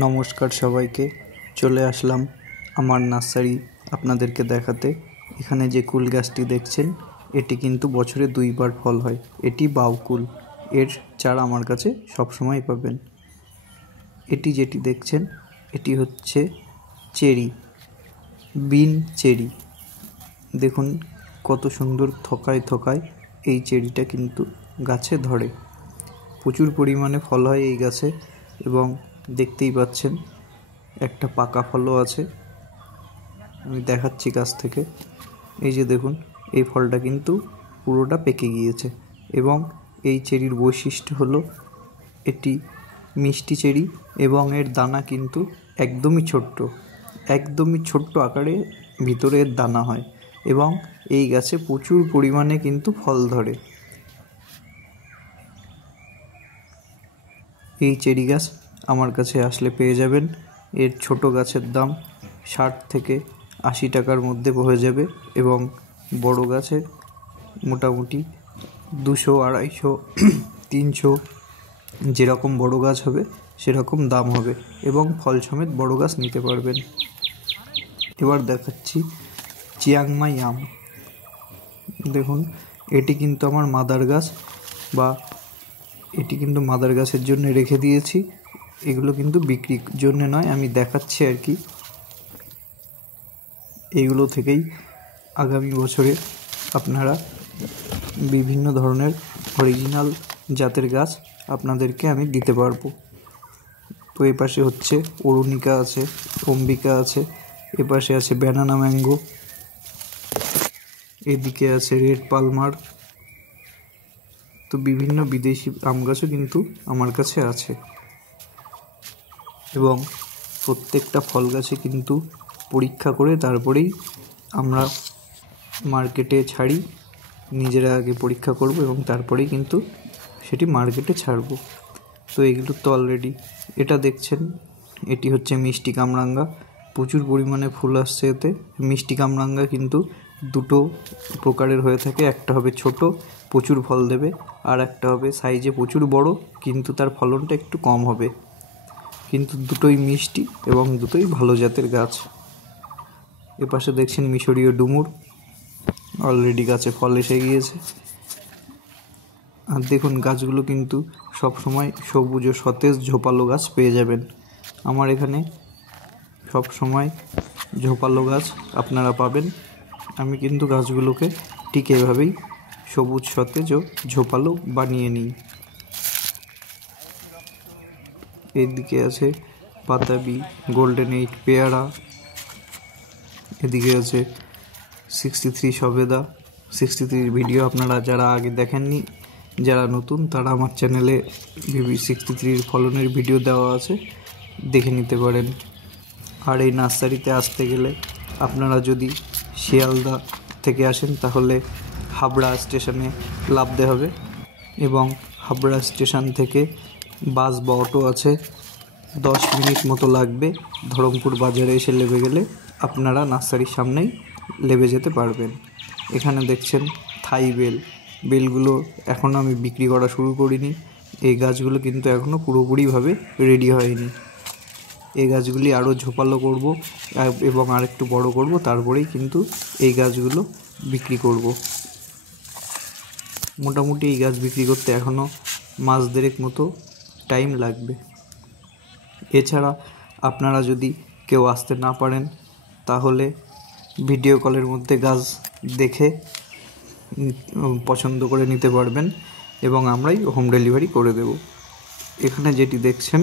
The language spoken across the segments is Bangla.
নমস্কার সবাইকে। চলে আসলাম আমার নার্সারি আপনাদেরকে দেখাতে। এখানে যে কুল গাছটি দেখছেন এটি কিন্তু বছরে 2 বার ফল হয়। এটি বাউকুল, এর চারা আমার কাছে সবসময় পাবেন। এটি যেটি দেখছেন এটি হচ্ছে চেরি, বিন চেরি। দেখুন কত সুন্দর থোকায় থোকায় এই চেরিটা কিন্তু গাছে ধরে। প্রচুর পরিমাণে ফল হয় এই গাছে এবং দেখতেই পাচ্ছেন একটা পাকা ফলও আছে। আমি দেখাচ্ছি গাছ থেকে। এই যে দেখুন, এই ফলটা কিন্তু পুরোটা পেকে গিয়েছে এবং এই চেরির বৈশিষ্ট্য হলো এটি মিষ্টি চেরি এবং এর দানা কিন্তু একদমই ছোট্ট আকারে ভিতরে এর দানা হয় এবং এই গাছে প্রচুর পরিমাণে কিন্তু ফল ধরে। এই চেরি গাছ আমার কাছে আসলে পেয়ে যাবেন। এর ছোট গাছের দাম 60 থেকে 80 টাকার মধ্যে হয়ে যাবে এবং বড় গাছের মোটামুটি 200, 250, 300 যেরকম বড় গাছ হবে সেরকম দাম হবে এবং ফল সমেত বড় গাছ নিতে পারবেন। এবার দেখাচ্ছি চিয়াংমাই আম। দেখুন এটি কিন্তু আমার মাদার গাছ, বা এটি কিন্তু মাদার গাছের জন্য রেখে দিয়েছি। এগুলো কিন্তু বিক্রির জন্য নয়, আমি দেখাচ্ছি আর কি। এইগুলো থেকেই আগামী বছরে আপনারা বিভিন্ন ধরনের অরিজিনাল জাতের গাছ আপনাদেরকে আমি দিতে পারবো। তো এই পাশে হচ্ছে অরুণিকা আছে, অম্বিকা আছে, এপাশে আছে ব্যানানা ম্যাঙ্গো, এদিকে আছে রেড পালমার। তো বিভিন্ন বিদেশি আম গাছও কিন্তু আমার কাছে আছে এবং প্রত্যেকটা ফল গাছে কিন্তু পরীক্ষা করে তারপরেই আমরা মার্কেটে ছাড়ি। নিজেরা আগে পরীক্ষা করব এবং তারপরেই কিন্তু সেটি মার্কেটে ছাড়ব। তো এগুলো তো অলরেডি এটা দেখছেন, এটি হচ্ছে মিষ্টি কামরাঙ্গা। প্রচুর পরিমাণে ফুল আসছে এতে। মিষ্টি কামরাঙ্গা কিন্তু দুটো প্রকারের হয়ে থাকে, একটা হবে ছোট, প্রচুর ফল দেবে, আর একটা হবে সাইজে প্রচুর বড় কিন্তু তার ফলনটা একটু কম হবে। কিন্তু দুটোই মিষ্টি এবং দুটোই ভালো জাতের গাছ। এপাশে দেখছেন মিশরীয় ডুমুর, অলরেডি গাছে ফল এসে গিয়েছে। আর দেখুন গাছগুলো কিন্তু সবসময় সবুজ ও সতেজ ঝোপালো গাছ পেয়ে যাবেন। আমার এখানে সব সময় ঝোপালো গাছ আপনারা পাবেন। আমি কিন্তু গাছগুলোকে ঠিক এভাবেই সবুজ সতেজ ও ঝোপালো বানিয়ে নিই। এদিকে আছে বাতাবি, গোল্ডেন 8 পেয়ারা, এদিকে আছে 63 সবেদা। 63 ভিডিও আপনারা যারা আগে দেখেননি, যারা নতুন তারা আমার চ্যানেলে 63 ফলনের ভিডিও দেওয়া আছে, দেখে নিতে পারেন। আর এই নার্সারিতে আসতে গেলে আপনারা যদি শিয়ালদা থেকে আসেন তাহলে হাবড়া স্টেশনে নামতে হবে এবং হাবড়া স্টেশন থেকে বাস বা অটো আছে, 10 মিনিট মতো লাগবে। ধরমপুর বাজারে এসে নেমে গেলে আপনারা নার্সারির সামনেই নেমে যেতে পারবেন। এখানে দেখছেন থাই বেল। বেলগুলো এখনও আমি বিক্রি করা শুরু করিনি। এই গাছগুলো কিন্তু এখনও পুরোপুরিভাবে রেডি হয়নি। এই গাছগুলি আরও ঝোপালো করব এবং আরেকটু বড় করব, তারপরেই কিন্তু এই গাছগুলো বিক্রি করব। মোটামুটি এই গাছ বিক্রি করতে এখনও মাস দেড়েক মতো টাইম লাগবে। এছাড়া আপনারা যদি কেউ আসতে না পারেন তাহলে ভিডিও কলের মধ্যে গাছ দেখে পছন্দ করে নিতে পারবেন এবং আমরাই হোম ডেলিভারি করে দেব। এখানে যেটি দেখছেন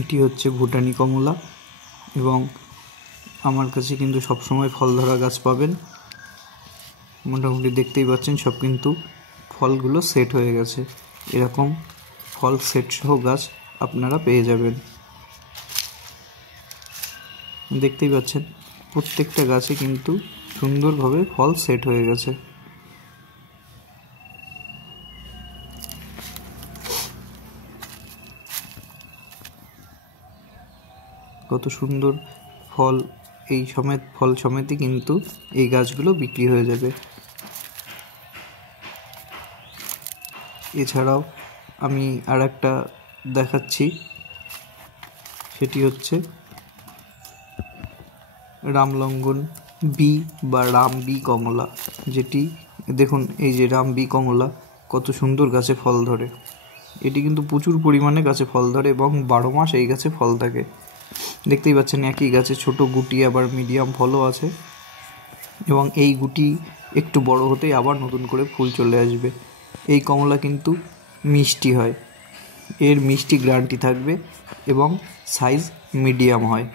এটি হচ্ছে ভুটানি কমলা এবং আমার কাছে কিন্তু সবসময় ফল ধরা গাছ পাবেন। মোটামুটি দেখতেই পাচ্ছেন সব কিন্তু ফলগুলো সেট হয়ে গেছে। এরকম ফল সেট সহ গাছ আপনারা পেয়ে যাবেন। দেখতেই পাচ্ছেন প্রত্যেকটা গাছে কিন্তু সুন্দরভাবে ফল সেট হয়ে গেছে। কত সুন্দর ফল, এই ফল সমেতই কিন্তু এই গাছগুলো বিক্রি হয়ে যাবে। এছাড়াও আমি আর একটা দেখাচ্ছি, সেটি হচ্ছে রামলঙ্গন বি বা রাম বি কমলা, যেটি দেখুন এই যে রাম বি কমলা কত সুন্দর গাছে ফল ধরে। এটি কিন্তু প্রচুর পরিমাণে গাছে ফল ধরে এবং 12 মাস এই গাছে ফল থাকে। দেখতেই পাচ্ছেন একই গাছে ছোট গুটি আবার মিডিয়াম ফলও আছে, এবং এই গুটি একটু বড় হতেই আবার নতুন করে ফুল চলে আসবে। এই কমলা কিন্তু মিষ্টি হয়, এর মিষ্টি গ্রান্টি থাকবে এবং সাইজ মিডিয়াম হয়।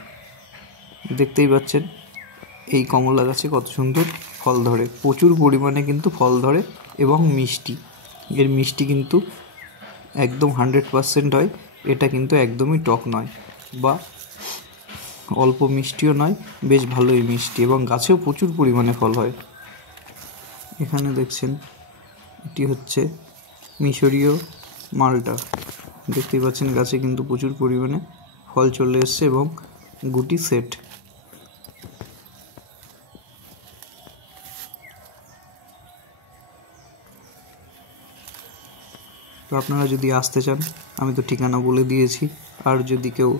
দেখতেই পাচ্ছেন এই কমলা গাছে কত সুন্দর ফল ধরে, প্রচুর পরিমাণে কিন্তু ফল ধরে এবং মিষ্টি। এর মিষ্টি কিন্তু একদম 100% হয়, এটা কিন্তু একদমই টক নয় বা অল্প মিষ্টিও নয়, বেশ ভালোই মিষ্টি এবং গাছেও প্রচুর পরিমাণে ফল হয়। এখানে দেখছেন এটি হচ্ছে মিশরীয় মালটা। দেখতেই পাচ্ছেন গাছে কিন্তু প্রচুর পরিমাণে ফল চলে এসছে এবং গুটি সেট। তো আপনারা যদি আসতে চান, আমি তো ঠিকানা বলে দিয়েছি, আর যদি কেউ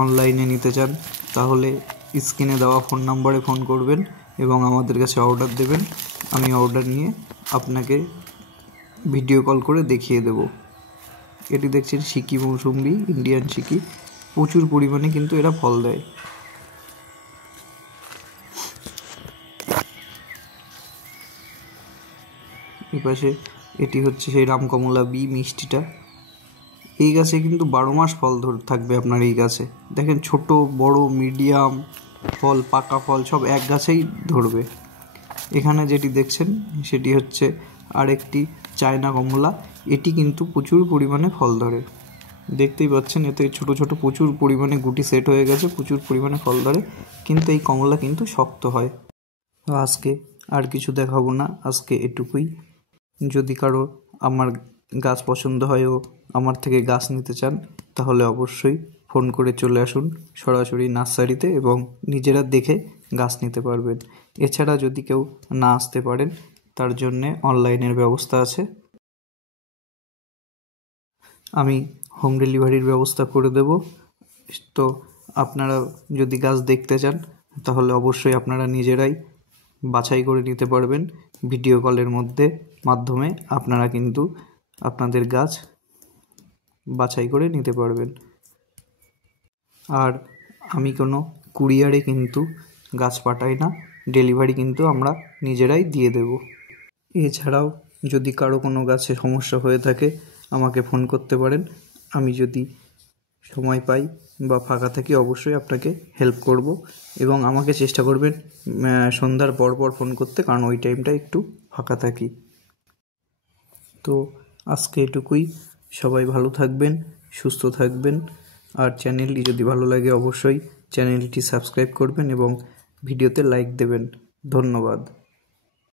অনলাইনে নিতে চান তাহলে স্ক্রিনে দেওয়া ফোন নাম্বারে ফোন করবেন এবং আমাদের কাছে অর্ডার দেবেন। আমি অর্ডার নিয়ে আপনাকে ভিডিও কল করে দেখিয়ে দেব। এটি দেখছেন সিকি মৌসুম্বি, ইন্ডিয়ান সিকি, প্রচুর পরিমাণে কিন্তু এরা ফল দেয়। এপাশে এটি হচ্ছে সেই রামকমলা বি মিষ্টিটা। এই গাছে কিন্তু 12 মাস ফল থাকবে আপনার এই গাছে। দেখেন ছোট বড় মিডিয়াম ফল, পাকা ফল সব এক গাছেই ধরবে। এখানে যেটি দেখছেন সেটি হচ্ছে আরেকটি চায়না কমলা, এটি কিন্তু প্রচুর পরিমাণে ফল ধরে। দেখতেই পাচ্ছেন এতে ছোট ছোট প্রচুর পরিমাণে গুটি সেট হয়ে গেছে, প্রচুর পরিমাণে ফল ধরে, কিন্তু এই কমলা কিন্তু শক্ত হয়। তো আজকে আর কিছু দেখাবো না, আজকে এটুকুই। যদি কারো আমার গাছ পছন্দ হয় ও আমার থেকে গাছ নিতে চান তাহলে অবশ্যই ফোন করে চলে আসুন সরাসরি নার্সারিতে এবং নিজেরা দেখে গাছ নিতে পারবেন। এছাড়া যদি কেউ না আসতে পারেন তার জন্যে অনলাইনের ব্যবস্থা আছে, আমি হোম ডেলিভারির ব্যবস্থা করে দেব। তো আপনারা যদি গাছ দেখতে চান তাহলে অবশ্যই আপনারা নিজেরাই বাছাই করে নিতে পারবেন। ভিডিও কলের মাধ্যমে আপনারা কিন্তু আপনাদের গাছ বাছাই করে নিতে পারবেন। আর আমি কোনো কুরিয়ারে কিন্তু গাছ পাঠাই না, ডেলিভারি কিন্তু আমরা নিজেরাই দিয়ে দেব। এছাড়াও যদি কারো কোনো গাছে সমস্যা হয়ে থাকে আমাকে ফোন করতে পারেন, আমি যদি সময় পাই বা ফাঁকা থাকি অবশ্যই আপনাকে হেল্প করব এবং আমাকে চেষ্টা করবেন সন্ধ্যার পর ফোন করতে, কারণ ওই টাইমটা একটু ফাঁকা থাকি। তো আজকে এটুকুই, সবাই ভালো থাকবেন, সুস্থ থাকবেন, আর চ্যানেলটি যদি ভালো লাগে অবশ্যই চ্যানেলটি সাবস্ক্রাইব করবেন এবং ভিডিওতে লাইক দেবেন। ধন্যবাদ।